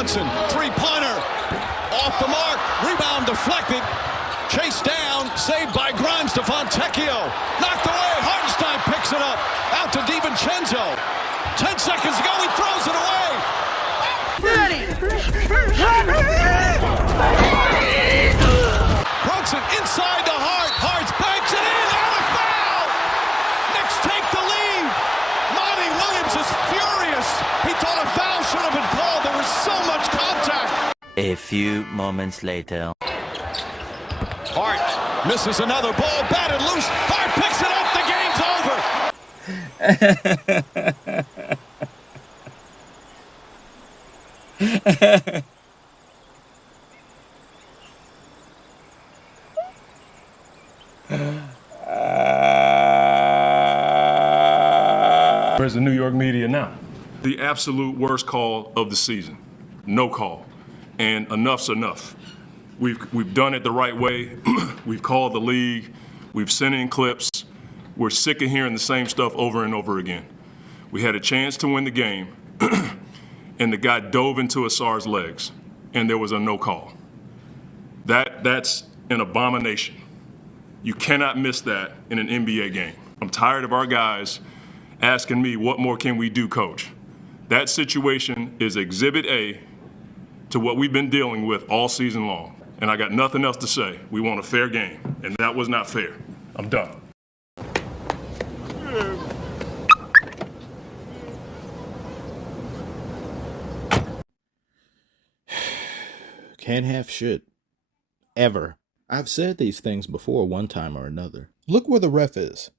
Brunson, three-pointer, off the mark, rebound deflected, chased down, saved by Grimes to Fontecchio, knocked away, Hartenstein picks it up, out to DiVincenzo, 10 seconds to go, he throws it away. Brunson inside the Hart's banks it in, and a foul! Knicks take the lead. Monty Williams is furious. He thought a foul should have been called. There was so much contact. A few moments later. Hart misses another ball, batted loose. Hart picks it up. The game's over. Where's the New York media now? The absolute worst call of the season. No call. And enough's enough. We've done it the right way. We've called the league. We've sent in clips. We're sick of hearing the same stuff over and over again. We had a chance to win the game, and the guy dove into Asar's legs, and there was a no call. That's an abomination. You cannot miss that in an NBA game. I'm tired of our guys asking me, what more can we do, coach? That situation is exhibit A to what we've been dealing with all season long. And I got nothing else to say. We want a fair game, and that was not fair. I'm done. Can't have shit. Ever. I've said these things before one time or another. Look where the ref is.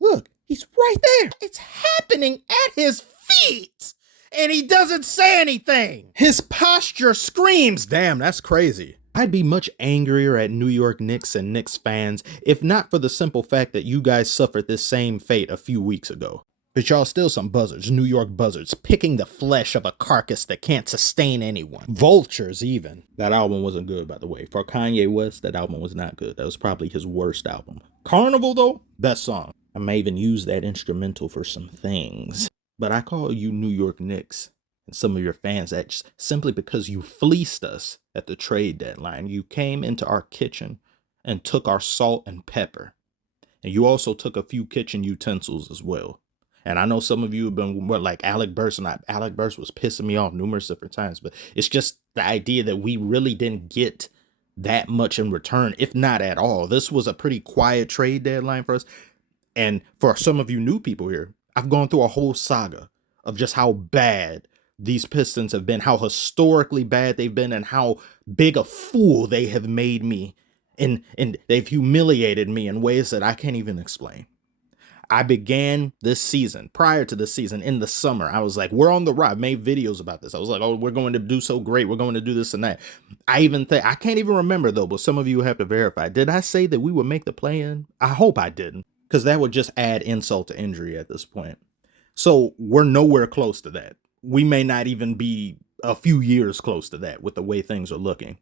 Look, he's right there. It's happening at his feet. And he doesn't say anything. His posture screams. Damn, that's crazy. I'd be much angrier at New York Knicks and Knicks fans if not for the simple fact that you guys suffered this same fate a few weeks ago. But y'all still some buzzards, New York buzzards, picking the flesh of a carcass that can't sustain anyone. Vultures, even. That album wasn't good, by the way. For Kanye West, that album was not good. That was probably his worst album. Carnival, though, best song. I may even use that instrumental for some things. But I call you New York Knicks and some of your fans that just simply because you fleeced us at the trade deadline. You came into our kitchen and took our salt and pepper. And you also took a few kitchen utensils as well. And I know some of you have been like Alec Burks, and Alec Burks was pissing me off numerous different times, but it's just the idea that we really didn't get that much in return, if not at all. This was a pretty quiet trade deadline for us. And for some of you new people here, I've gone through a whole saga of just how bad these Pistons have been, how historically bad they've been, and how big a fool they have made me. And they've humiliated me in ways that I can't even explain. I began this season, prior to this season, in the summer. I was like, we're on the ride. I made videos about this. I was like, oh, we're going to do so great. We're going to do this and that. I can't even remember, though, but some of you have to verify. Did I say that we would make the play-in? I hope I didn't, because that would just add insult to injury at this point. So we're nowhere close to that. We may not even be a few years close to that with the way things are looking,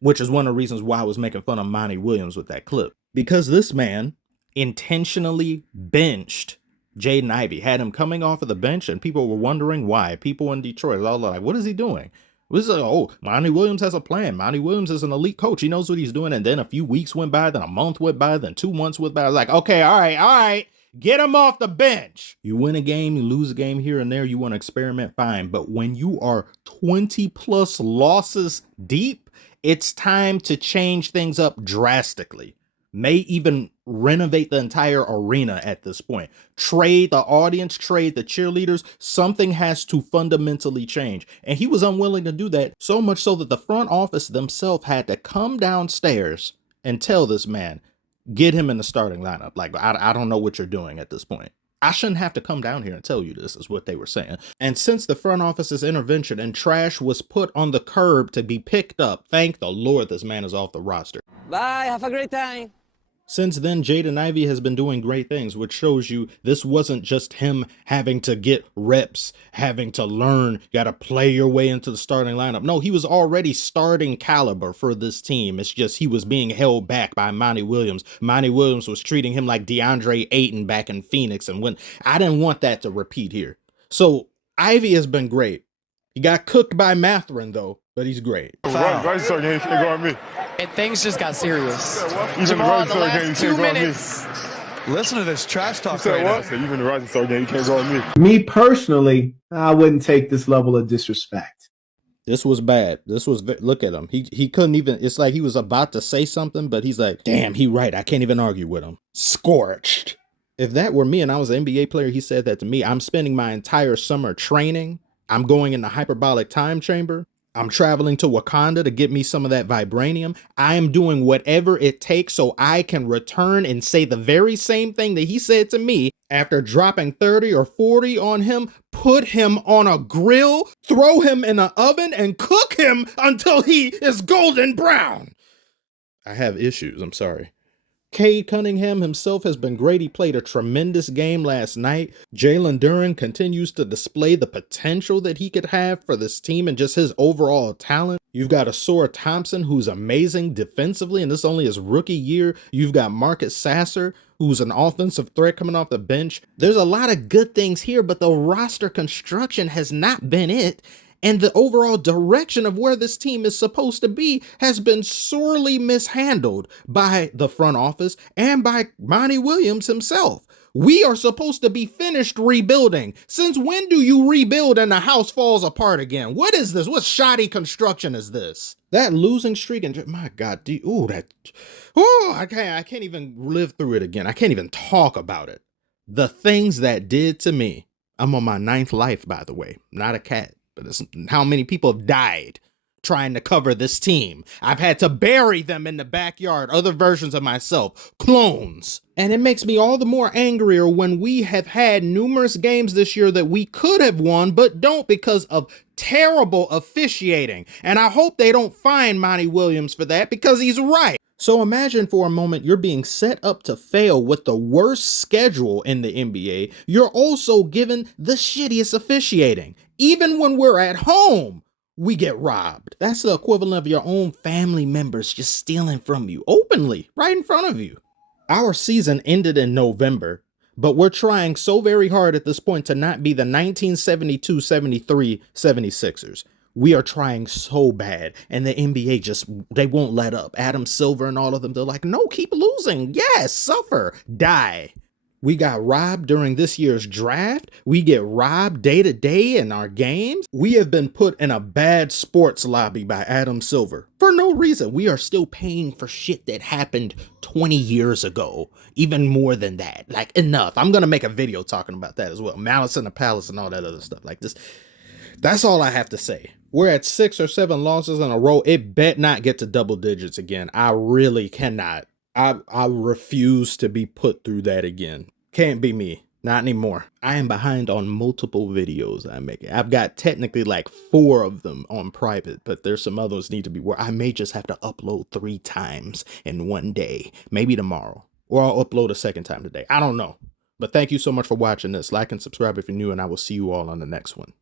which is one of the reasons why I was making fun of Monty Williams with that clip, because this man intentionally benched Jaden Ivey, had him coming off of the bench, and people were wondering why. People in Detroit were all like, what is he doing? Monty Williams has a plan. Monty Williams is an elite coach. He knows what he's doing. And then a few weeks went by, then a month went by, then 2 months went by. I was like, okay, all right. Get him off the bench. You win a game, you lose a game here and there. You want to experiment, fine. But when you are 20 plus losses deep, it's time to change things up drastically. May even renovate the entire arena at this point. Trade the audience, trade the cheerleaders. Something has to fundamentally change. And he was unwilling to do that, so much so that the front office themselves had to come downstairs and tell this man, get him in the starting lineup. Like, I don't know what you're doing at this point. I shouldn't have to come down here and tell you this, is what they were saying. And since the front office's intervention and trash was put on the curb to be picked up, thank the Lord this man is off the roster. Bye, have a great time. Since then, Jaden Ivey has been doing great things, which shows you this wasn't just him having to get reps, having to learn, got to play your way into the starting lineup. No, he was already starting caliber for this team. It's just he was being held back by Monty Williams. Monty Williams was treating him like DeAndre Ayton back in Phoenix, and when I didn't want that to repeat here. So Ivey has been great. He got cooked by Matherin, though, but he's great. Right, so you can't go on me. And things just got serious. Even Jamal, in the the Rising Star game, you last can't 2 go on me. minutes. Listen to this trash talk You said right what? now. I said, even the Rising Star game, you can't go on me. Me personally, I wouldn't take this level of disrespect. This was bad. Look at him. He couldn't even, it's like he was about to say something, but he's like, damn, he right. I can't even argue with him. Scorched. If that were me and I was an NBA player, he said that to me, I'm spending my entire summer training. I'm going in the hyperbolic time chamber. I'm traveling to Wakanda to get me some of that vibranium. I am doing whatever it takes so I can return and say the very same thing that he said to me after dropping 30 or 40 on him, put him on a grill, throw him in an oven, and cook him until he is golden brown. I have issues. I'm sorry. Cade Cunningham himself has been great. He played a tremendous game last night. Jalen Duren continues to display the potential that he could have for this team and just his overall talent. You've got Asura Thompson, who's amazing defensively, and this is only his rookie year. You've got Marcus Sasser, who's an offensive threat coming off the bench. There's a lot of good things here, but the roster construction has not been it. And the overall direction of where this team is supposed to be has been sorely mishandled by the front office and by Monty Williams himself. We are supposed to be finished rebuilding. Since when do you rebuild and the house falls apart again? What is this? What shoddy construction is this? That losing streak and my God, I can't even live through it again. I can't even talk about it. The things that did to me. I'm on my 9th life, by the way, not a cat. But it's how many people have died trying to cover this team. I've had to bury them in the backyard, other versions of myself, clones. And it makes me all the more angrier when we have had numerous games this year that we could have won, but don't because of terrible officiating. And I hope they don't fine Monty Williams for that because he's right. So imagine for a moment you're being set up to fail with the worst schedule in the NBA. You're also given the shittiest officiating. Even when we're at home, we get robbed. That's the equivalent of your own family members just stealing from you openly, right in front of you. Our season ended in November, but we're trying so very hard at this point to not be the 1972-73 76ers. We are trying so bad, and the NBA they won't let up. Adam Silver and all of them, they're like, no, keep losing. Yes, suffer, die. We got robbed during this year's draft. We get robbed day to day in our games. We have been put in a bad sports lobby by Adam Silver for no reason. We are still paying for shit that happened 20 years ago. Even more than that. Like, enough. I'm going to make a video talking about that as well. Malice in the Palace and all that other stuff like this. That's all I have to say. We're at 6 or 7 losses in a row. It bet not get to double digits again. I really cannot. I refuse to be put through that again. Can't be me. Not anymore. I am behind on multiple videos I'm making. I've got technically like 4 of them on private, but there's some others need to be where I may just have to upload 3 times in one day. Maybe tomorrow. Or I'll upload a second time today. I don't know. But thank you so much for watching this. Like and subscribe if you're new, and I will see you all on the next one.